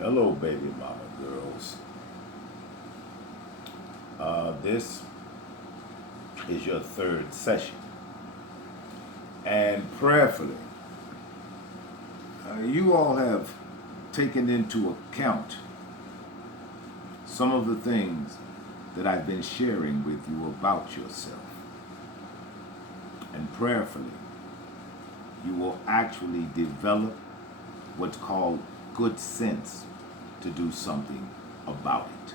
Hello, baby mama girls. This is your third session. And prayerfully, you all have taken into account some of the things that I've been sharing with you about yourself. And prayerfully, you will actually develop what's called good sense to do something about it.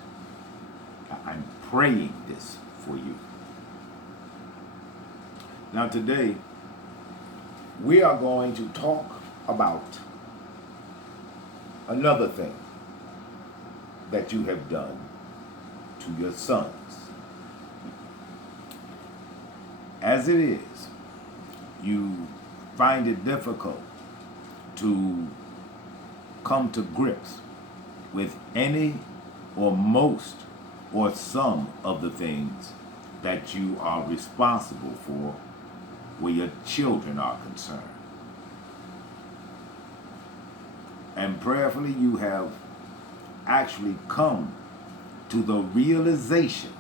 I'm praying this for you. Now today, we are going to talk about another thing that you have done to your sons. As it is, you find it difficult to come to grips with any or most or some of the things that you are responsible for where your children are concerned. And prayerfully, you have actually come to the realization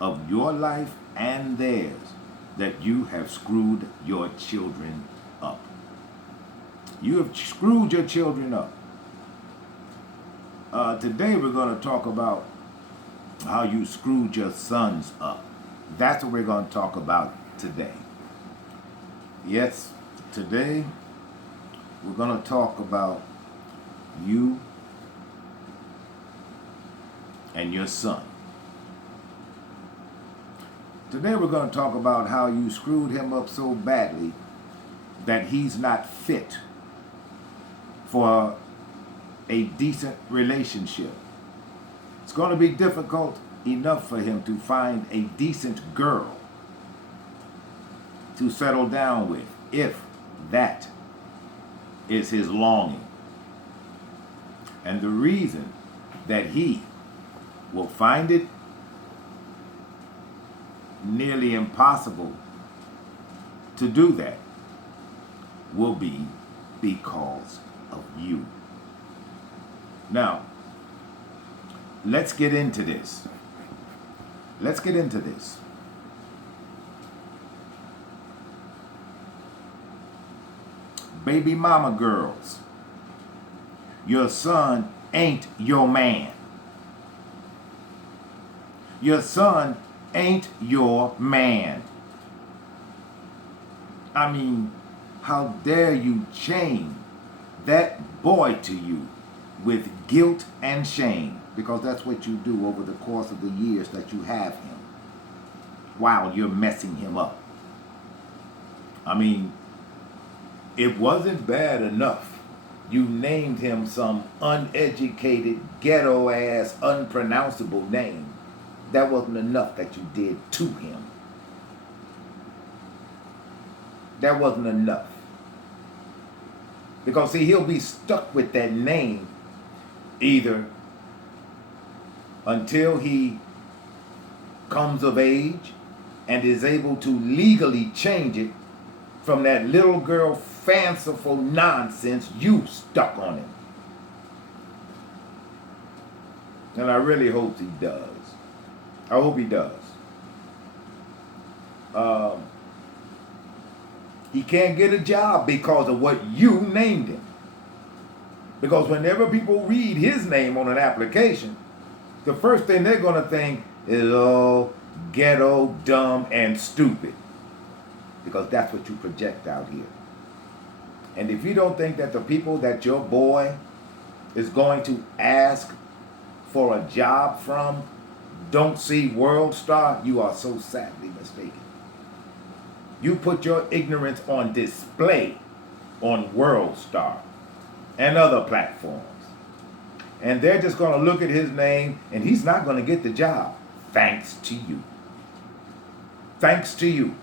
of your life and theirs that you have screwed your children up. You have screwed your children up. Today we're going to talk about how you screwed your sons up. That's what we're going to talk about today. Yes, today we're going to talk about you and your son. Today we're going to talk about how you screwed him up so badly that he's not fit for a decent relationship. It's going to be difficult enough for him to find a decent girl to settle down with, if that is his longing. And the reason that he will find it nearly impossible to do that will be because of you. Now, let's get into this. Let's get into this. Baby mama girls, your son ain't your man. Your son ain't your man. I mean, how dare you chain that boy to you with guilt and shame, because that's what you do over the course of the years that you have him while you're messing him up. I mean, it wasn't bad enough you named him some uneducated, ghetto-ass, unpronounceable name. That wasn't enough that you did to him. That wasn't enough. Because, see, he'll be stuck with that name either until he comes of age and is able to legally change it from that little girl fanciful nonsense you stuck on him. And I really hope he does. I hope he does. He can't get a job because of what you named him. Because whenever people read his name on an application, the first thing they're going to think is, oh, ghetto, dumb, and stupid. Because that's what you project out here. And if you don't think that the people that your boy is going to ask for a job from don't see World Star, you are so sadly mistaken. You put your ignorance on display on World Star and other platforms. And they're just going to look at his name and he's not going to get the job. Thanks to you. Thanks to you.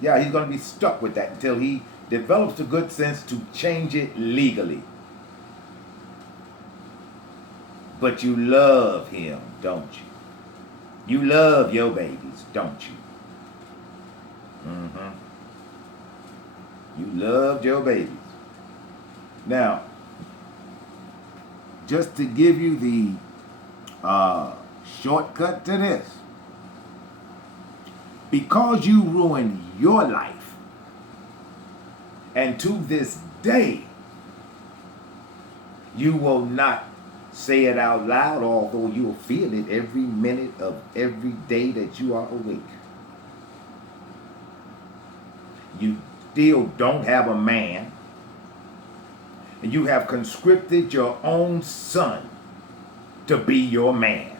Yeah, he's going to be stuck with that until he develops the good sense to change it legally. But you love him, don't you? You love your babies, don't you? You loved your babies. Now, just to give you the shortcut to this, because you ruined your life, and to this day, you will not say it out loud, although you'll feel it every minute of every day that you are awake. You still don't have a man, and you have conscripted your own son to be your man.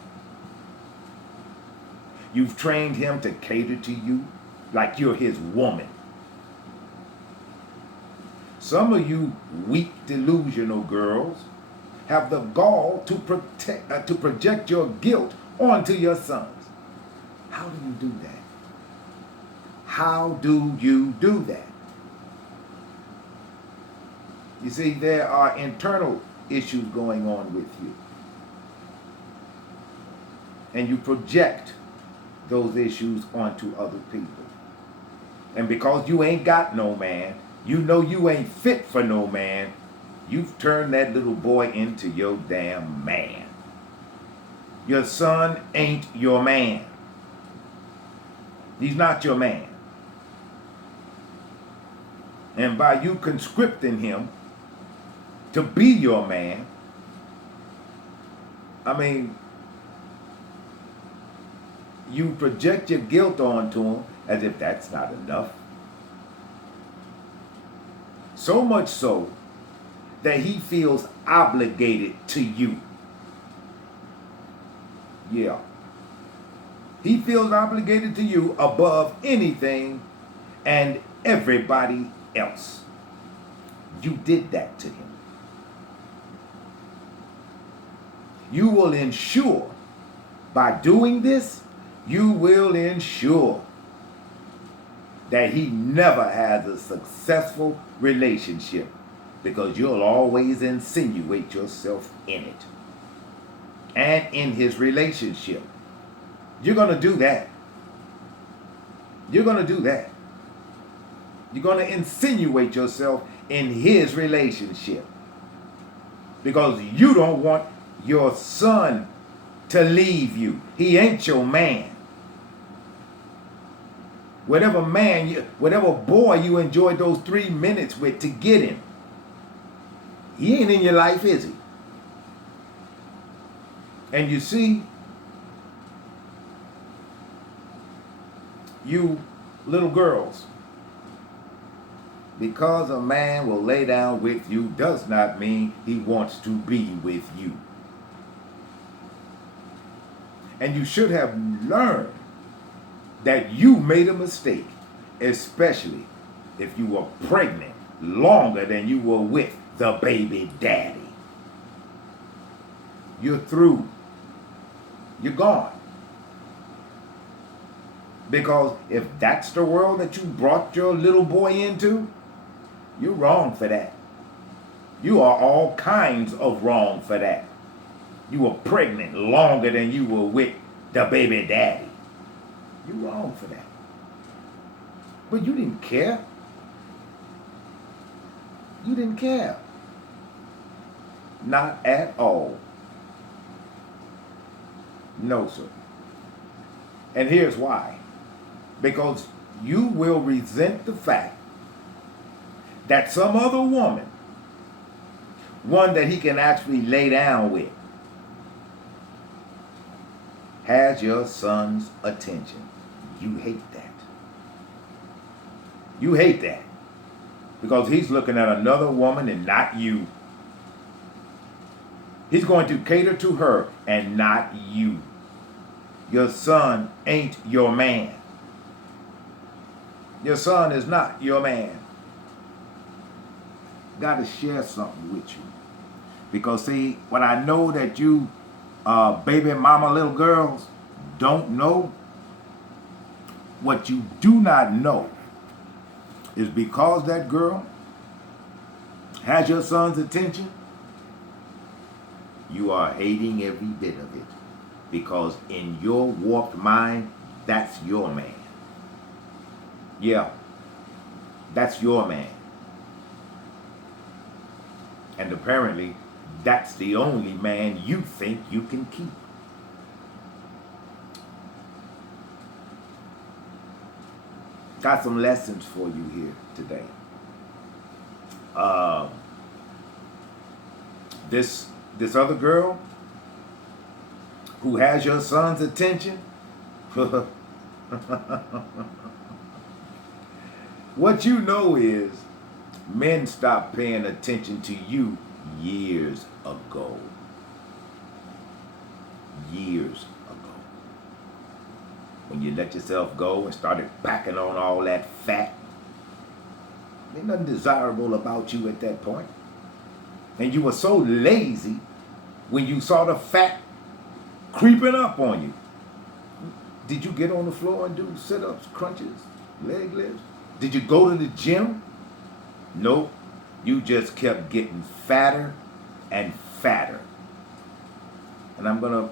You've trained him to cater to you like you're his woman. Some of you weak, delusional girls have the gall to project your guilt onto your sons. How do you do that? How do you do that? You see, there are internal issues going on with you. And you project those issues onto other people. And because you ain't got no man, you know you ain't fit for no man, you've turned that little boy into your damn man. Your son ain't your man. He's not your man. And by you conscripting him to be your man, you project your guilt onto him as if that's not enough. So much so that he feels obligated to you. Yeah. He feels obligated to you above anything and everybody else. You did that to him. You will ensure, by doing this, you will ensure that he never has a successful relationship, because you'll always insinuate yourself in it and in his relationship. You're going to do that. You're going to do that. You're going to insinuate yourself in his relationship because you don't want your son to leave you. He ain't your man. Whatever boy you enjoyed those 3 minutes with to get him, he ain't in your life, is he? And you see, you little girls, because a man will lay down with you does not mean he wants to be with you. And you should have learned that you made a mistake, especially if you were pregnant longer than you were with the baby daddy. You're through. You're gone. Because if that's the world that you brought your little boy into, you're wrong for that. You are all kinds of wrong for that. You were pregnant longer than you were with the baby daddy. You're wrong for that. But you didn't care. You didn't care. Not at all. No, sir. And here's why. Because you will resent the fact that some other woman, one that he can actually lay down with, has your son's attention. You hate that. You hate that. Because he's looking at another woman and not you. He's going to cater to her and not you. Your son ain't your man. Your son is not your man. Got to share something with you. Because see, what I know that you baby mama little girls don't know, what you do not know is because that girl has your son's attention, you are hating every bit of it. Because in your warped mind, that's your man. Yeah, that's your man. And apparently, That's the only man you think you can keep. Got some lessons for you here today. This other girl who has your son's attention, what you know is men stopped paying attention to you years ago. Years ago. When you let yourself go and started packing on all that fat, there's nothing desirable about you at that point. And you were so lazy when you saw the fat creeping up on you. Did you get on the floor and do sit-ups, crunches, leg lifts? Did you go to the gym? Nope. You just kept getting fatter and fatter. And I'm going to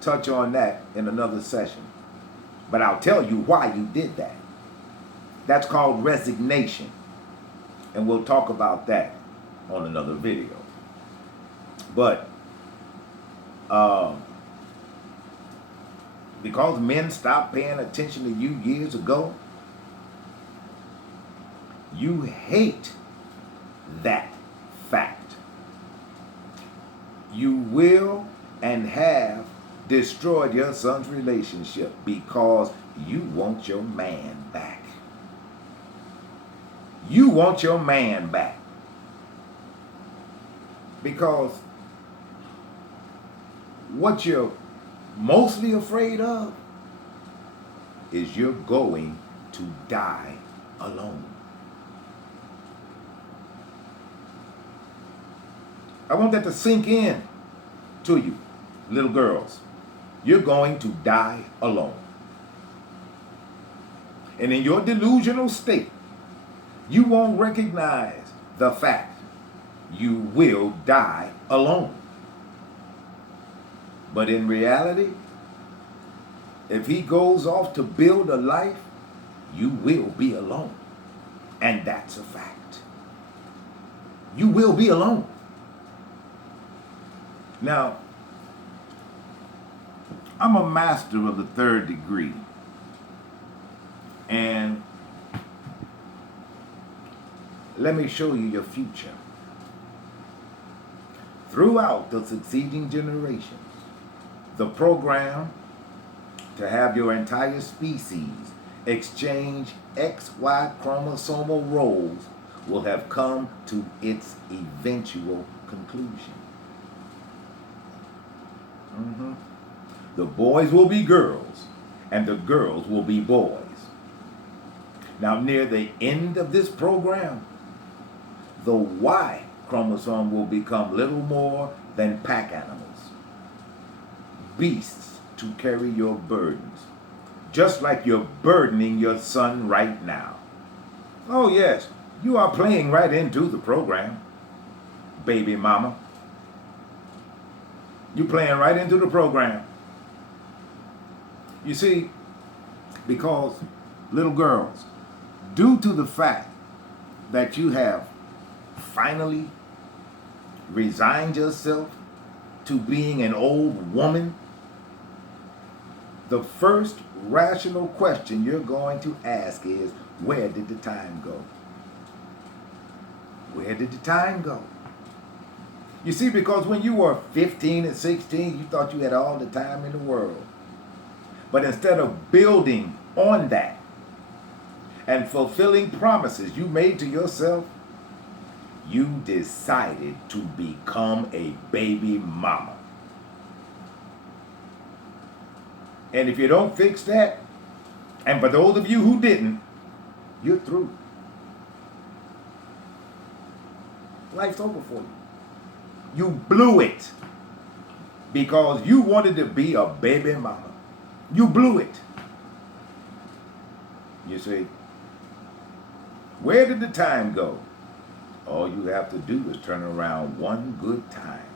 touch on that in another session. But I'll tell you why you did that. That's called resignation. And we'll talk about that on another video. But because men stopped paying attention to you years ago, you hate that fact. You will and have destroyed your son's relationship because you want your man back. You want your man back. Because what you're mostly afraid of is you're going to die alone. I want that to sink in to you, little girls. You're going to die alone. And in your delusional state, you won't recognize the fact you will die alone. But in reality, if he goes off to build a life, you will be alone. And that's a fact. You will be alone. Now, I'm a master of the 3rd degree. And let me show you your future. Throughout the succeeding generations, the program to have your entire species exchange XY chromosomal roles will have come to its eventual conclusion. The boys will be girls, and the girls will be boys. Now, near the end of this program, the Y chromosome will become little more than pack animals, beasts to carry your burdens, just like you're burdening your son right now. Oh yes, you are playing right into the program, baby mama. You're playing right into the program. You see, because little girls, due to the fact that you have finally resigned yourself to being an old woman, the first rational question you're going to ask is, where did the time go? Where did the time go? You see, because when you were 15 and 16, you thought you had all the time in the world. But instead of building on that and fulfilling promises you made to yourself, you decided to become a baby mama. And if you don't fix that, and for those of you who didn't, you're through. Life's over for you. You blew it because you wanted to be a baby mama. You blew it. You see, where did the time go? All you have to do is turn around one good time.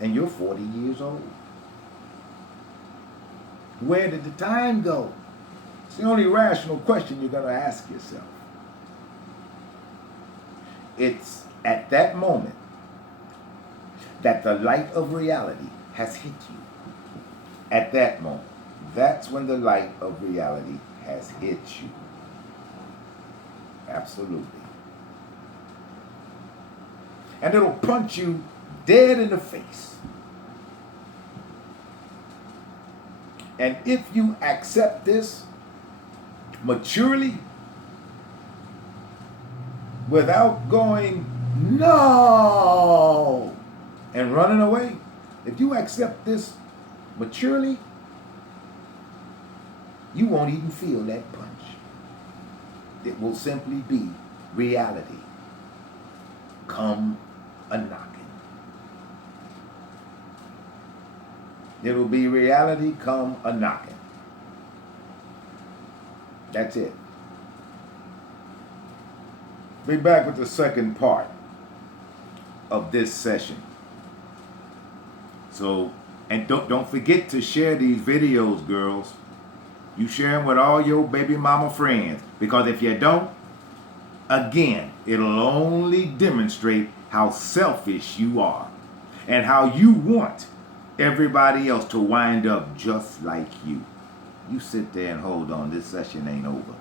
And you're 40 years old. Where did the time go? It's the only rational question you're going to ask yourself. It's at that moment that the light of reality has hit you, at that moment, that's when the light of reality has hit you. Absolutely. And it'll punch you dead in the face. And if you accept this maturely, without going, no, and running away, if you accept this maturely, you won't even feel that punch. It will simply be reality come a-knocking. It will be reality come a-knocking. That's it. Be back with the second part of this session. So, and don't forget to share these videos, girls. You share them with all your baby mama friends. Because if you don't, again, it'll only demonstrate how selfish you are. And how you want everybody else to wind up just like you. You sit there and hold on. This session ain't over.